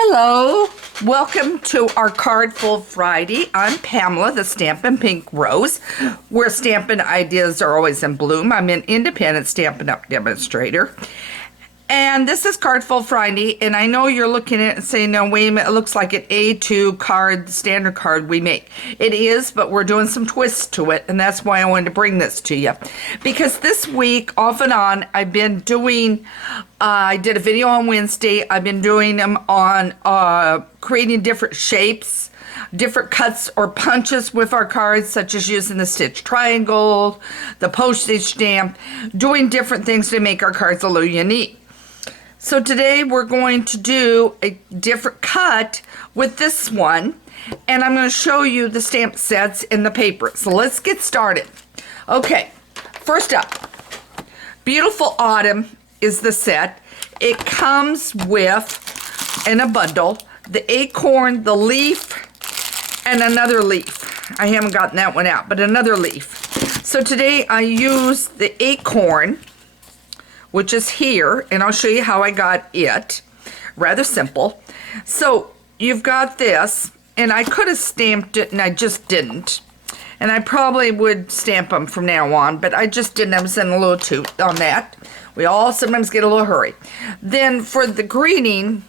Hello, welcome to our Cardful Friday. I'm Pamela, the Stampin' Pink Rose, where Stampin' ideas are always in bloom. I'm an independent Stampin' Up! Demonstrator. And this is Cardful Friday, and I know you're looking at it and saying, no, wait a minute, it looks like an A2 card, standard card we make. It is, but we're doing some twists to it, and that's why I wanted to bring this to you. Because this week, off and on, I've been doing, I did a video on Wednesday, I've been doing them on creating different shapes, different cuts or punches with our cards, such as using the stitch triangle, the postage stamp, doing different things to make our cards a little unique. So today we're going to do a different cut with this one, and I'm going to show you the stamp sets and the paper. So let's get started. Okay, first up, Beautiful Autumn is the set. It comes with, in a bundle, the acorn, the leaf, and another leaf. I haven't gotten that one out, but another leaf. So today I use the acorn, which is here, and I'll show you how I got it. Rather simple. So you've got this, and I could have stamped it, and I just didn't. And I probably would stamp them from now on, but I just didn't. I was in a little toot on that. We all sometimes get a little hurry. Then for the greeting,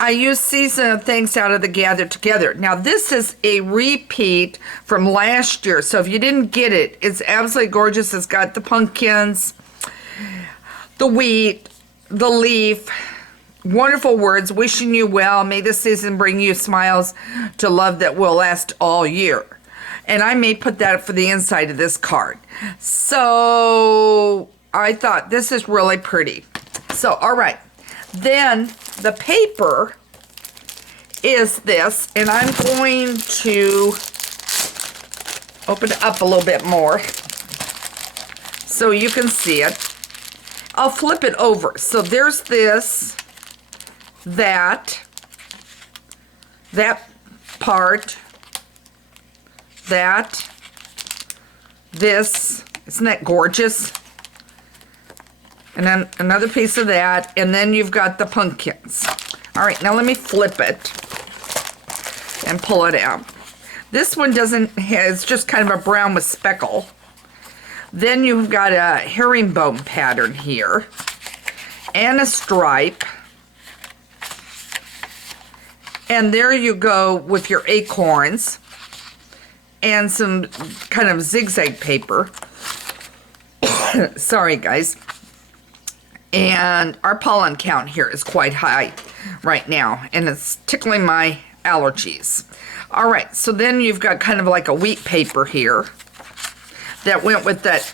I use Season of Thanks out of the Gather Together. Now this is a repeat from last year, so if you didn't get it, it's absolutely gorgeous. It's got the pumpkins, the wheat, the leaf, wonderful words, wishing you well. May this season bring you smiles to love that will last all year. And I may put that for the inside of this card. So I thought this is really pretty. So, all right. Then the paper is this, and I'm going to open it up a little bit more so you can see it. I'll flip it over. So there's this, that part, that, this. Isn't that gorgeous? And then another piece of that, and then you've got the pumpkins. All right, now let me flip it and pull it out. This one it's just kind of a brown with speckle. Then you've got a herringbone pattern here, and a stripe. And there you go with your acorns, and some kind of zigzag paper. Sorry, guys. And our pollen count here is quite high right now, and it's tickling my allergies. All right, so then you've got kind of like a wheat paper here that went with that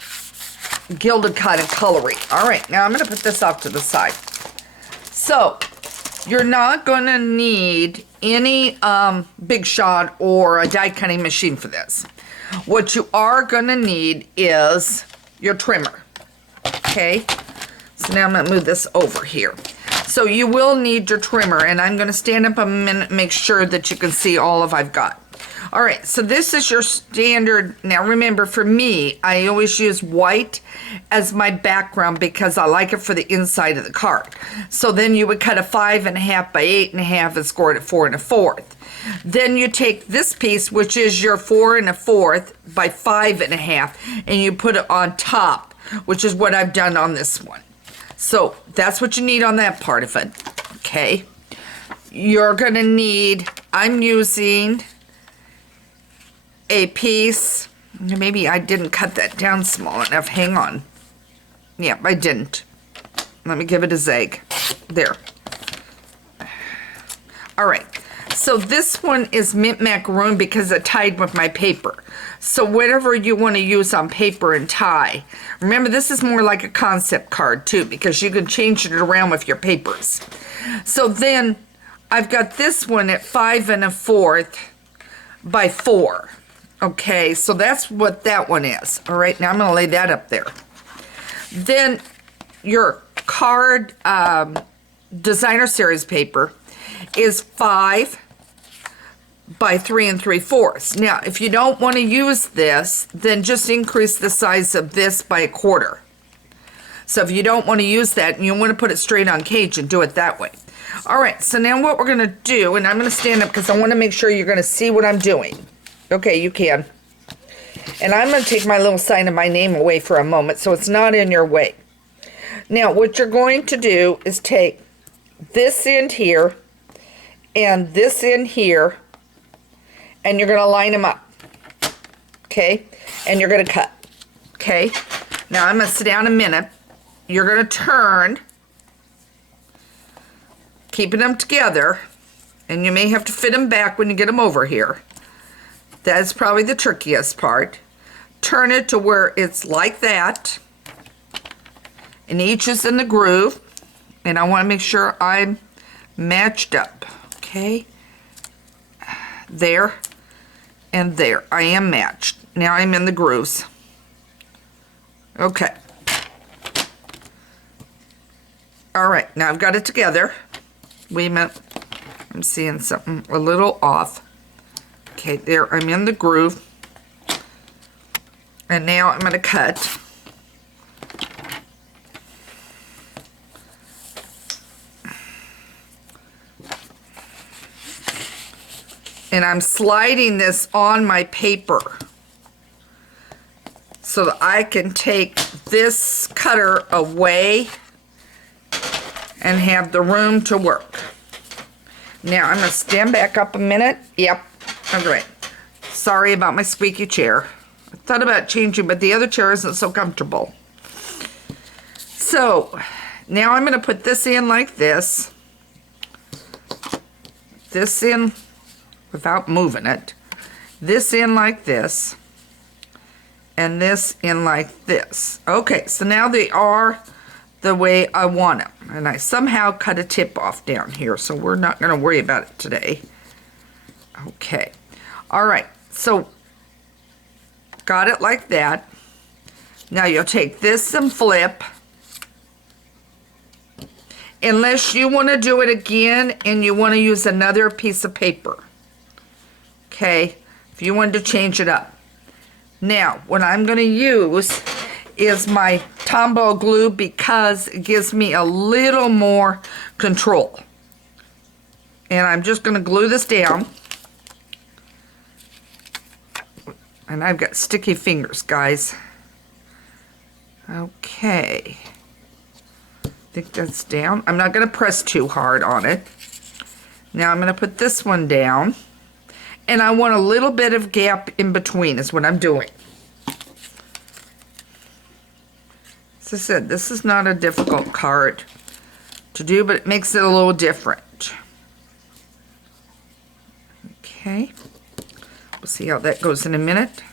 gilded kind of coloring. All right, now I'm going to put this off to the side. So you're not going to need any Big Shot or a die cutting machine for this. What you are going to need is your trimmer. Okay, so now I'm going to move this over here. So you will need your trimmer, and I'm going to stand up a minute and make sure that you can see all of I've got. All right, so this is your standard. Now remember, for me, I always use white as my background because I like it for the inside of the card. So then you would cut a 5.5 by 8.5 and score it at 4 1/4. Then you take this piece, which is your 4 1/4 by 5.5, and you put it on top, which is what I've done on this one. So that's what you need on that part of it. Okay, you're gonna need, I'm using a piece, maybe I didn't cut that down small enough. Hang on. Yeah, I didn't. Let me give it a zag. There. All right. So this one is mint macaroon because it tied with my paper. So whatever you want to use on paper and tie. Remember, this is more like a concept card too, because you can change it around with your papers. So then I've got this one at 5 1/4 by 4. Okay, so that's what that one is. All right, now I'm going to lay that up there. Then your card designer series paper is 5 by 3 3/4. Now, if you don't want to use this, then just increase the size of this by 1/4. So if you don't want to use that and you want to put it straight on cage, and do it that way. All right, so now what we're gonna do, and I'm gonna stand up because I wanna make sure you're gonna see what I'm doing. Okay, you can. And I'm gonna take my little sign of my name away for a moment so it's not in your way. Now, what you're going to do is take this end here and this end here, and you're gonna line them up, okay? And you're gonna cut, okay? Now, I'm gonna sit down a minute. You're gonna turn, keeping them together, and you may have to fit them back when you get them over here. That's probably the trickiest part. Turn it to where it's like that, and each is in the groove, and I want to make sure I'm matched up, okay? There and there. I am matched. Now I'm in the grooves. Okay. All right, now I've got it together. Wait a minute. I'm seeing something a little off. Okay, there, I'm in the groove. And now I'm going to cut. And I'm sliding this on my paper so that I can take this cutter away and have the room to work. Now I'm going to stand back up a minute. Yep, all right. Sorry about my squeaky chair. I thought about changing, but the other chair isn't so comfortable. So now I'm going to put this in like this. This in without moving it. This in like this. And this in like this. Okay, so now they are the way I want them. And I somehow cut a tip off down here, so we're not going to worry about it today. Okay. All right, so got it like that. Now you'll take this and flip. Unless you want to do it again and you want to use another piece of paper. Okay, if you wanted to change it up. Now, what I'm going to use is my Tombow glue because it gives me a little more control. And I'm just going to glue this down. And I've got sticky fingers, guys. Okay. I think that's down. I'm not going to press too hard on it. Now I'm going to put this one down. And I want a little bit of gap in between is what I'm doing. As I said, this is not a difficult card to do, but it makes it a little different. Okay. We'll see how that goes in a minute.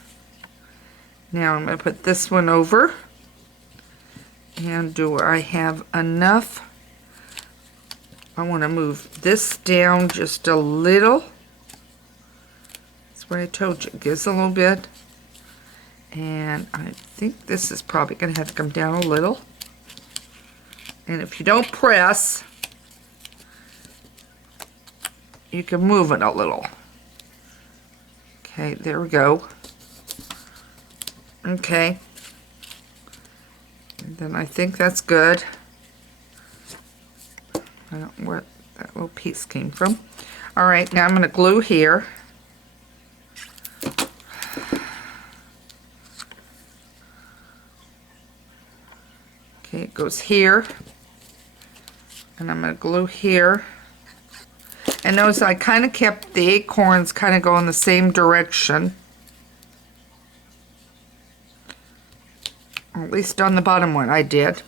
Now I'm going to put this one over. And do I have enough? I want to move this down just a little. That's what I told you. It gives a little bit. And I think this is probably going to have to come down a little. And if you don't press, you can move it a little. Okay, there we go. Okay. And then I think that's good. I don't know where that little piece came from. All right, now I'm going to glue here. Okay, it goes here. And I'm going to glue here. And notice I kind of kept the acorns kind of going the same direction. Or at least on the bottom one I did.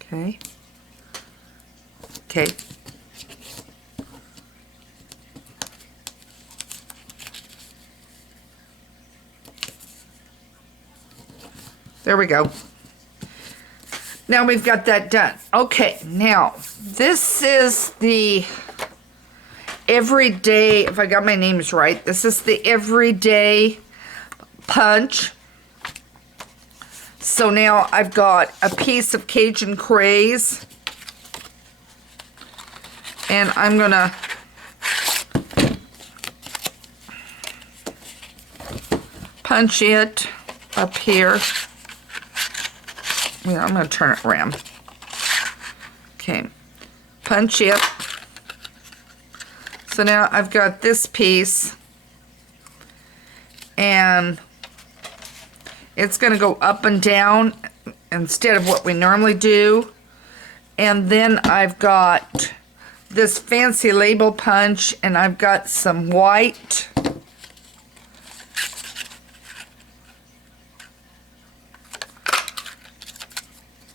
Okay. Okay. There we go. Now we've got that done. Okay, now this is the everyday, if I got my names right, this is the everyday punch. So now I've got a piece of Cajun Craze, and I'm gonna punch it up here. Yeah, I'm gonna turn it around. Okay, punch it. So now I've got this piece, and it's going to go up and down instead of what we normally do. And then I've got this fancy label punch, and I've got some white.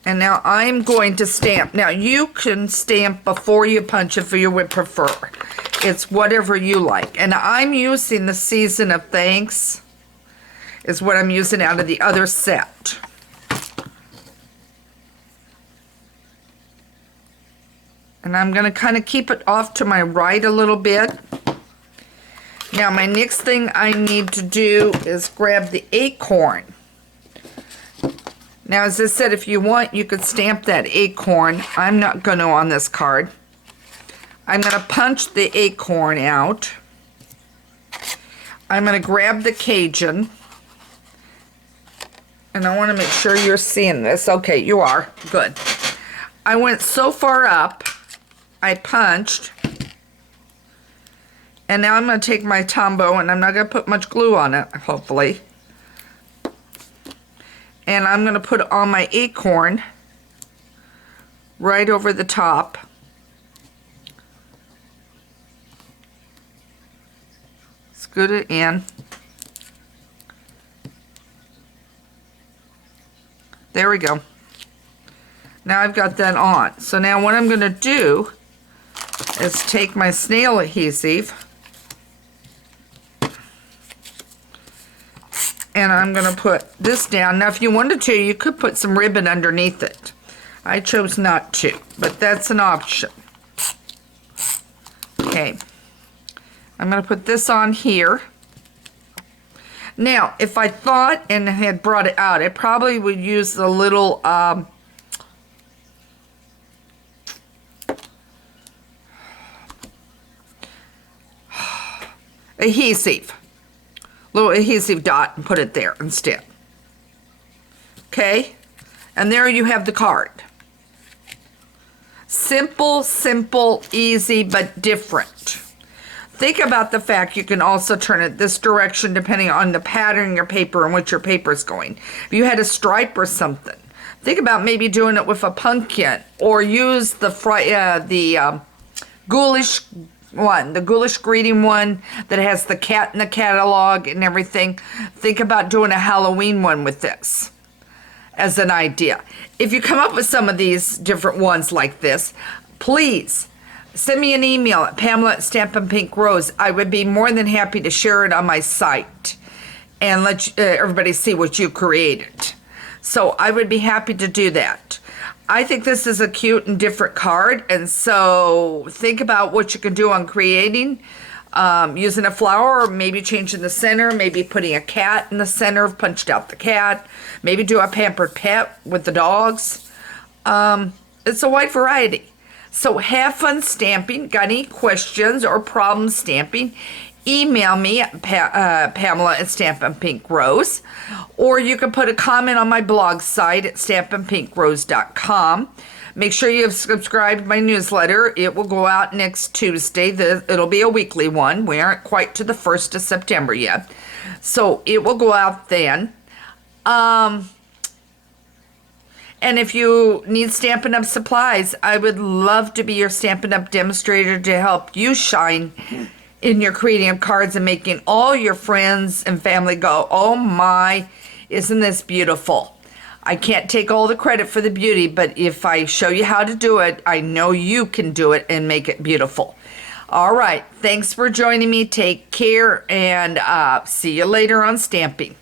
And now I'm going to stamp. Now you can stamp before you punch if you would prefer. It's whatever you like. And I'm using the Season of Thanks is what I'm using out of the other set. And I'm going to kind of keep it off to my right a little bit. Now my next thing I need to do is grab the acorn. Now as I said, if you want, you could stamp that acorn. I'm not going to on this card. I'm going to punch the acorn out. I'm going to grab the Cajun. And I want to make sure you're seeing this. Okay, you are. Good. I went so far up, I punched. And now I'm going to take my Tombow, and I'm not going to put much glue on it, hopefully. And I'm going to put on my acorn right over the top. Scoot it in. There we go. Now I've got that on. So now what I'm going to do is take my snail adhesive, and I'm going to put this down. Now if you wanted to, you could put some ribbon underneath it. I chose not to, but that's an option. Okay. I'm going to put this on here. Now, if I thought and had brought it out, I probably would use the little adhesive. Little adhesive dot and put it there instead. Okay? And there you have the card. Simple, simple, easy, but different. Think about the fact you can also turn it this direction depending on the pattern in your paper and which your paper is going. If you had a stripe or something, think about maybe doing it with a pumpkin, or use the ghoulish one, the ghoulish greeting one that has the cat in the catalog and everything. Think about doing a Halloween one with this as an idea. If you come up with some of these different ones like this, please send me an email at Pamela@Stampin' Pink Rose. I would be more than happy to share it on my site and let everybody see what you created. So I would be happy to do that. I think this is a cute and different card, and so think about what you can do on creating, using a flower, or maybe changing the center, maybe putting a cat in the center, punched out the cat, maybe do a pampered pet with the dogs. It's a wide variety. So have fun stamping. Got any questions or problems stamping? Email me at Pamela@Stampin' Pink Rose, or you can put a comment on my blog site at stampinpinkrose.com. Make sure you have subscribed to my newsletter. It will go out next Tuesday. It'll be a weekly one. We aren't quite to the 1st of September yet, so it will go out then. And if you need Stampin' Up! Supplies, I would love to be your Stampin' Up! Demonstrator to help you shine in your creating of cards and making all your friends and family go, oh my, isn't this beautiful? I can't take all the credit for the beauty, but if I show you how to do it, I know you can do it and make it beautiful. All right, thanks for joining me. Take care, and see you later on stamping.